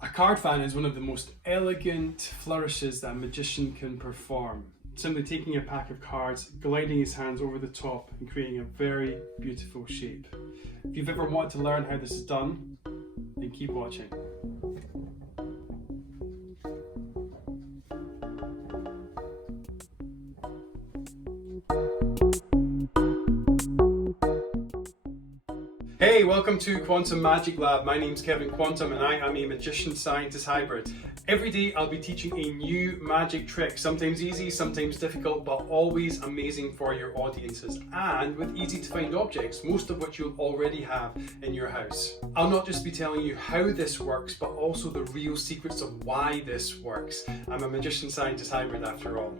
A card fan is one of the most elegant flourishes that a magician can perform. Simply taking a pack of cards, gliding his hands over the top and creating a very beautiful shape. If you've ever wanted to learn how this is done, then keep watching. Hey, welcome to Quantum Magic Lab. My name's Kevin Quantum and I am a magician scientist hybrid. Every day I'll be teaching a new magic trick, sometimes easy, sometimes difficult, but always amazing for your audiences and with easy to find objects, most of which you'll already have in your house. I'll not just be telling you how this works, but also the real secrets of why this works. I'm a magician scientist hybrid after all.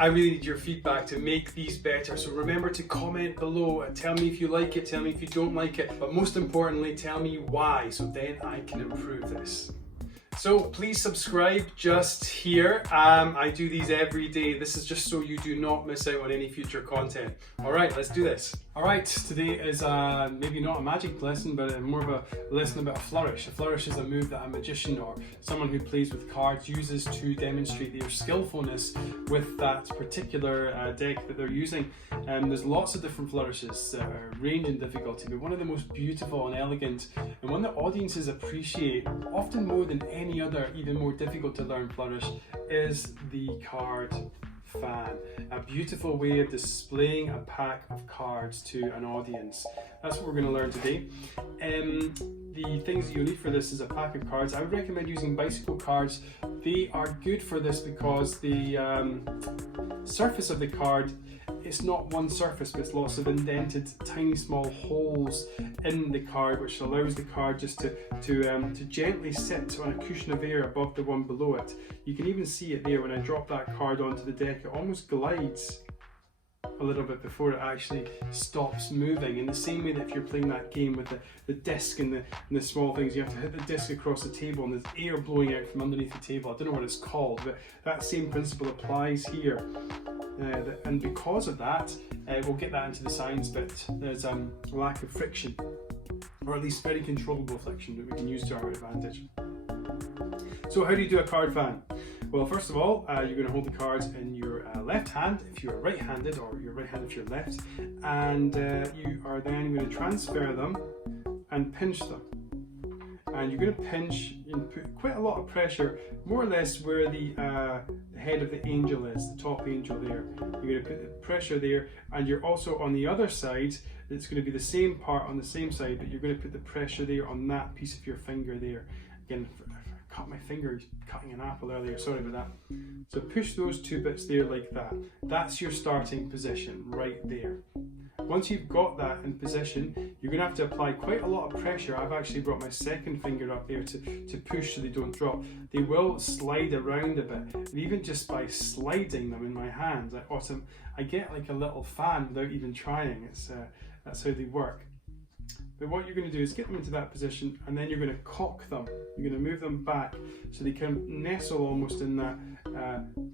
I really need your feedback to make these better, so remember to comment below. Tell me if you like it, tell me if you don't like it, but most importantly, tell me why, so then I can improve this. So please subscribe just here. I do these every day. This is just so you do not miss out on any future content. All right, let's do this. All right, today is maybe not a magic lesson, but more of a lesson about a flourish. A flourish is a move that a magician or someone who plays with cards uses to demonstrate their skillfulness with that particular deck that they're using. There's lots of different flourishes that range in difficulty, but one of the most beautiful and elegant, and one that audiences appreciate often more than any other, even more difficult to learn flourish, is the card fan. A beautiful way of displaying a pack of cards to an audience. That's what we're going to learn today. The things that you'll need for this is a pack of cards. I would recommend using bicycle cards. They are good for this because the surface of the card, it's not one surface, but it's lots of indented tiny small holes in the card, which allows the card just to gently sit on a cushion of air above the one below it. You can even see it there when I drop that card onto the deck. It almost glides a little bit before it actually stops moving, in the same way that if you're playing that game with the disc and the small things, you have to hit the disc across the table and there's air blowing out from underneath the table. I don't know what it's called, but that same principle applies here. And because of that, we'll get that into the science bit, there's a lack of friction, or at least very controllable friction that we can use to our advantage. So how do you do a card fan? Well, first of all, you're going to hold the cards in your left hand if you're right-handed, or your right hand if you're left, and you are then going to transfer them and pinch them. And you're going to pinch and put quite a lot of pressure, more or less where the head of the angel is, the top angel there. You're going to put the pressure there, and you're also on the other side, it's going to be the same part on the same side, but you're going to put the pressure there on that piece of your finger there. Again, I cut my finger cutting an apple earlier, sorry about that. So push those two bits there like that. That's your starting position right there. Once you've got that in position, you're going to have to apply quite a lot of pressure. I've actually brought my second finger up there to push so they don't drop. They will slide around a bit, and even just by sliding them in my hands, I get like a little fan without even trying. That's how they work. But what you're going to do is get them into that position, and then you're going to cock them. You're going to move them back so they can nestle almost in that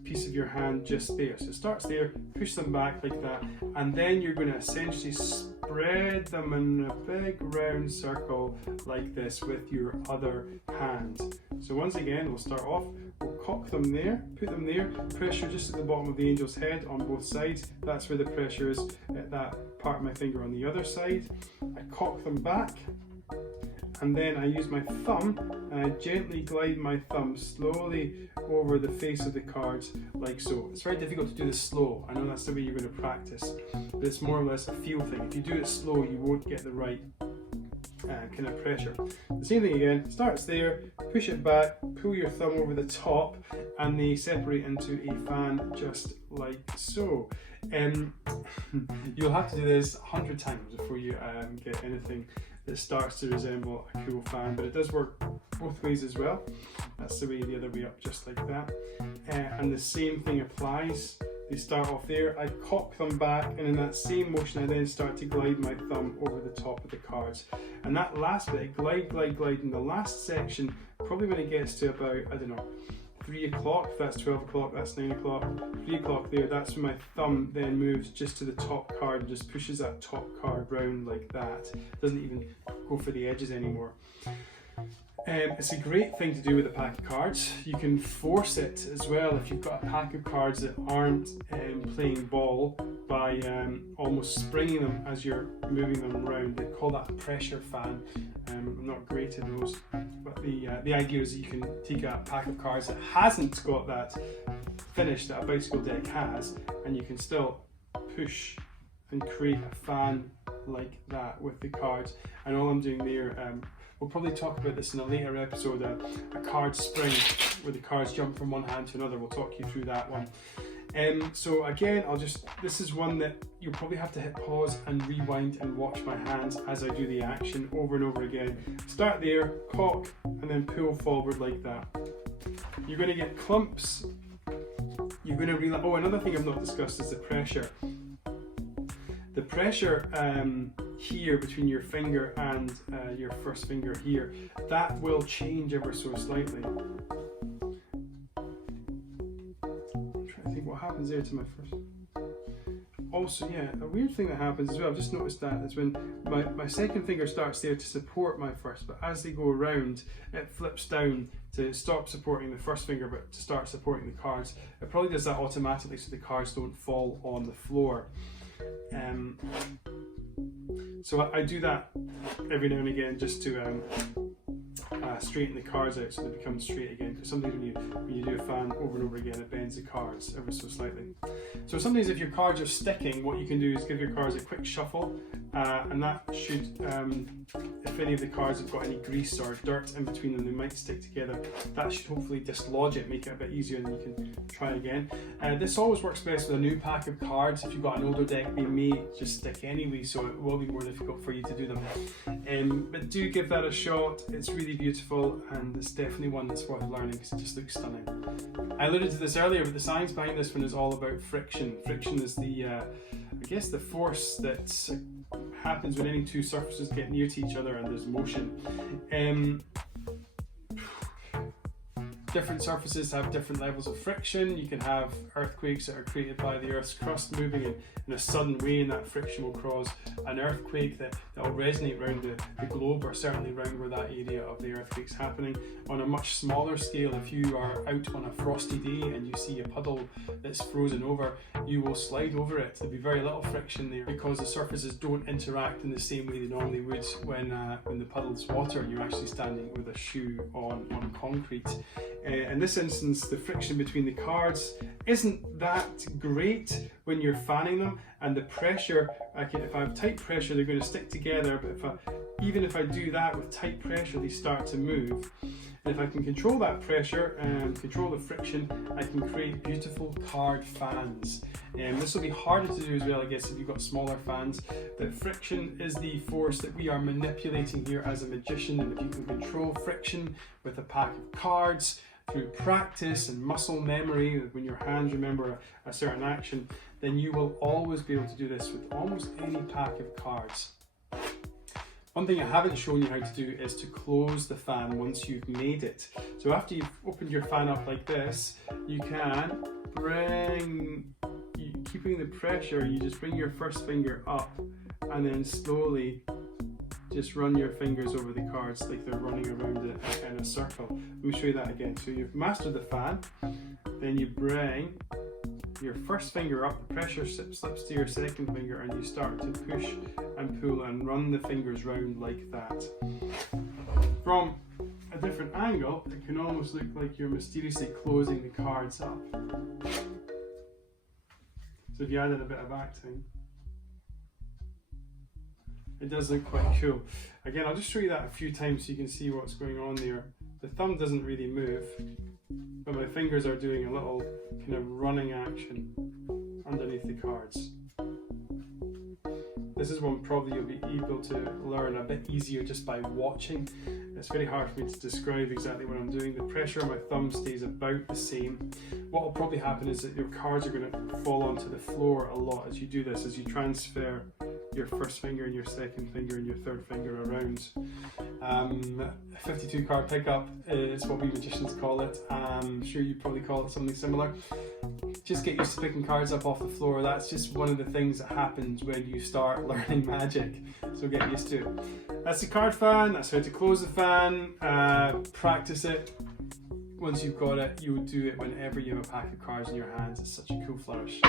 piece of your hand just there. So it starts there, push them back like that, and then you're going to essentially spread them in a big round circle like this with your other hand. So once again, we'll start off, we'll cock them there, put them there, pressure just at the bottom of the angel's head on both sides. That's where the pressure is at that part of my finger on the other side. I cock them back, and then I use my thumb and I gently glide my thumb slowly over the face of the cards like so. It's very difficult to do this slow. I know that's the way you're going to practice, but it's more or less a feel thing. If you do it slow, you won't get the right kind of pressure. The same thing again, starts there, push it back, pull your thumb over the top, and they separate into a fan just like so. You'll have to do this 100 times before you get anything that starts to resemble a cool fan, but it does work both ways as well. That's the way, the other way up, just like that. And the same thing applies. They start off there, I cock them back, and in that same motion I then start to glide my thumb over the top of the cards. And that last bit, glide, in the last section, probably when it gets to about, I don't know, 3 o'clock, that's 12 o'clock, that's 9 o'clock, 3 o'clock there, that's when my thumb then moves just to the top card and just pushes that top card round like that. It doesn't even go for the edges anymore. It's a great thing to do with a pack of cards. You can force it as well if you've got a pack of cards that aren't playing ball by almost springing them as you're moving them around. They call that a pressure fan. I'm not great at those, but the idea is that you can take a pack of cards that hasn't got that finish that a bicycle deck has, and you can still push and create a fan like that with the cards. And all I'm doing there, we'll probably talk about this in a later episode, a card spring where the cards jump from one hand to another. We'll talk you through that one. So again, this is one that you'll probably have to hit pause and rewind and watch my hands as I do the action over and over again. Start there, cock, and then pull forward like that. You're going to get clumps. You're going to realize, oh, another thing I've not discussed is the pressure. The pressure here between your finger and your first finger here, that will change ever so slightly. I'm trying to think what happens there to my first. Also, yeah, a weird thing that happens as well, I've just noticed that, is when my second finger starts there to support my first, but as they go around, it flips down to stop supporting the first finger but to start supporting the cards. It probably does that automatically so the cards don't fall on the floor. So I do that every now and again just to straighten the cards out so they become straight again, because sometimes when you do a fan over and over again, it bends the cards ever so slightly. So sometimes if your cards are sticking, what you can do is give your cards a quick shuffle, and that should, if any of the cards have got any grease or dirt in between them, they might stick together. That should hopefully dislodge it, make it a bit easier, and you can try again. This always works best with a new pack of cards. If you've got an older deck, they may just stick anyway, so it will be more difficult for you to do them. But do give that a shot. It's really beautiful, and it's definitely one that's worth learning because it just looks stunning. I alluded to this earlier, but the science behind this one is all about friction. Friction is the, I guess, the force that happens when any two surfaces get near to each other and there's motion. Different surfaces have different levels of friction. You can have earthquakes that are created by the Earth's crust moving in a sudden way, and that friction will cause an earthquake that will resonate around the globe, or certainly around where that area of the earthquake's happening. On a much smaller scale, if you are out on a frosty day and you see a puddle that's frozen over, you will slide over it. There'll be very little friction there because the surfaces don't interact in the same way they normally would when the puddle's water. You're actually standing with a shoe on concrete. In this instance, the friction between the cards isn't that great when you're fanning them, and the pressure, if I have tight pressure, they're going to stick together, but even if I do that with tight pressure, they start to move. And if I can control that pressure and control the friction, I can create beautiful card fans. This will be harder to do as well, I guess, if you've got smaller fans. But friction is the force that we are manipulating here as a magician, and if you can control friction with a pack of cards, through practice and muscle memory, when your hands remember a certain action, then you will always be able to do this with almost any pack of cards. One thing I haven't shown you how to do is to close the fan once you've made it. So after you've opened your fan up like this, you can keeping the pressure, you just bring your first finger up and then slowly just run your fingers over the cards like they're running around it in a circle. Let me show you that again. So you've mastered the fan, then you bring your first finger up, the pressure slips to your second finger, and you start to push and pull and run the fingers round like that. From a different angle, it can almost look like you're mysteriously closing the cards up. So if you added a bit of acting, it does look quite cool. Again, I'll just show you that a few times so you can see what's going on there. The thumb doesn't really move, but my fingers are doing a little kind of running action underneath the cards. This is one probably you'll be able to learn a bit easier just by watching. It's very hard for me to describe exactly what I'm doing. The pressure on my thumb stays about the same. What will probably happen is that your cards are going to fall onto the floor a lot as you do this, as you transfer your first finger and your second finger and your third finger around. 52 card pickup is what we magicians call it. I'm sure you probably call it something similar. just get used to picking cards up off the floor. That's just one of the things that happens when you start learning magic. So get used to it. That's the card fan. That's how to close the fan. Practice it. Once you've got it, you would do it whenever you have a pack of cards in your hands. It's such a cool flourish.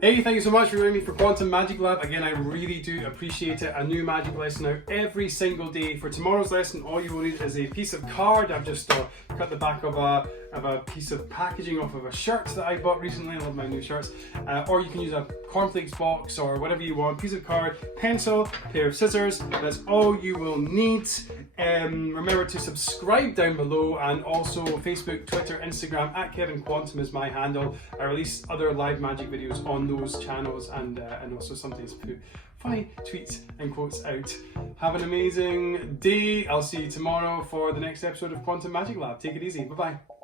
Hey, thank you so much for joining me for Quantum Magic Lab. Again, I really do appreciate it. A new magic lesson out every single day. For tomorrow's lesson, all you will need is a piece of card. I've just cut the back of a piece of packaging off of a shirt that I bought recently. I love my new shirts. Or you can use a cornflakes box or whatever you want. Piece of card, pencil, pair of scissors. That's all you will need. Remember to subscribe down below, and also Facebook, Twitter, Instagram @KevinQuantum is my handle. I release other live magic videos on those channels, and also sometimes put funny tweets and quotes out. Have an amazing day. I'll see you tomorrow for the next episode of Quantum Magic Lab. Take it easy. Bye bye.